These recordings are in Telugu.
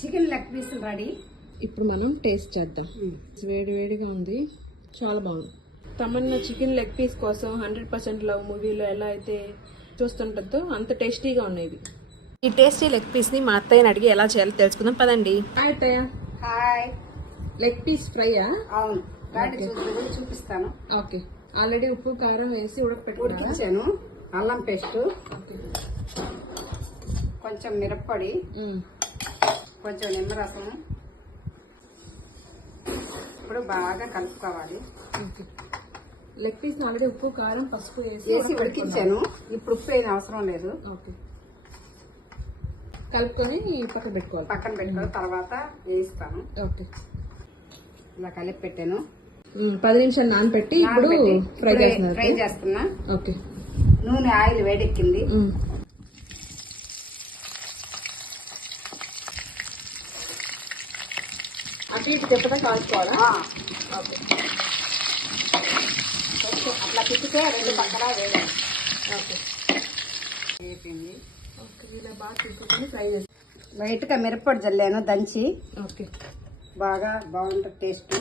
చికెన్ లెగ్ పీసులు రెడీ. ఇప్పుడు మనం టేస్ట్ చేద్దాం. వేడి వేడిగా ఉంది, చాలా బాగుంది. తమన్నా చికెన్ లెగ్ పీస్ కోసం 100% లవ్ మూవీలో ఎలా అయితే చూస్తుంటుందో అంత టేస్టీగా ఉన్నాయి ఇవి. ఈ టేస్టీ లెగ్ పీస్ని మా అత్తయ్యని అడిగి ఎలా చేయాలో తెలుసుకుందాం పదండి. హాయ్ అత్తయ్య. హాయ్. లెగ్ పీస్ ఫ్రైయా? అవును, చూపిస్తాను. ఓకే, ఆల్రెడీ ఉప్పు కారం వేసి ఉడికించాను. అల్లం పేస్ట్, కొంచెం మిరప్పొడి, కొంచెం నిమ్మరసం. ఇప్పుడు బాగా కలుపుకోవాలి. లెగ్ పీస్ ఆల్రెడీ ఉప్పు కారం పసుపు వేసి ఉడికించాను. ఇప్పుడు ఉప్పు ఏం అవసరం లేదు. ఓకే, కలుపుకొని పక్కన పెట్టుకోవాలి. తర్వాత వేయిస్తాను. ఓకే, ఇలా కలిపి పెట్టాను. 10 నిమిషాలు నానబెట్టి ఇప్పుడు ఫ్రై చేస్తున్నా. ఓకే, నూనె ఆయిల్ వేడెక్కింది. అటు ఇటు తిప్పగా కాల్చుకోవాలా? ఓకే, అట్లా తిప్పితే రెండు పక్కన వేయాలి. ఓకే, అయిపోయింది. ఓకే, ఇలా బాగా తిప్పుకొని ఫ్రై చేసి లైట్గా మిరప్పొడి జల్లాను దంచి. ఓకే, బాగా బాగుంటుంది, టేస్ట్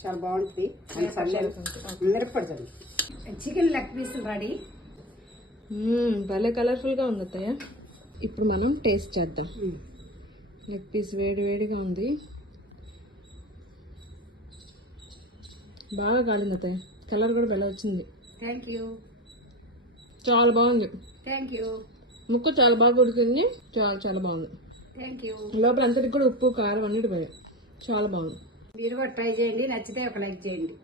చాలా బాగుంటుంది. మిరప్పొడి జల్లి చికెన్ లెగ్ పీసులు రెడీ. భలే కలర్ఫుల్గా ఉంది అత్తయ్య. ఇప్పుడు మనం టేస్ట్ చేద్దాం. లెగ్ పీస్ వేడి వేడిగా ఉంది, బాగా కాలింది అత్తయ్య. కలర్ కూడా భలే వచ్చింది. Thank you. చాలా బాగుంది. Thank you. ముక్క చాలా బాగా ఉడికింది. చాలా చాలా బాగుంది. Thank you. లోపల అంతటికి కూడా ఉప్పు కారం అన్నిటి పోయాయి. చాలా బాగుంది. మీరు కూడా ట్రై చేయండి, నచ్చితే ఒక లైక్ చేయండి.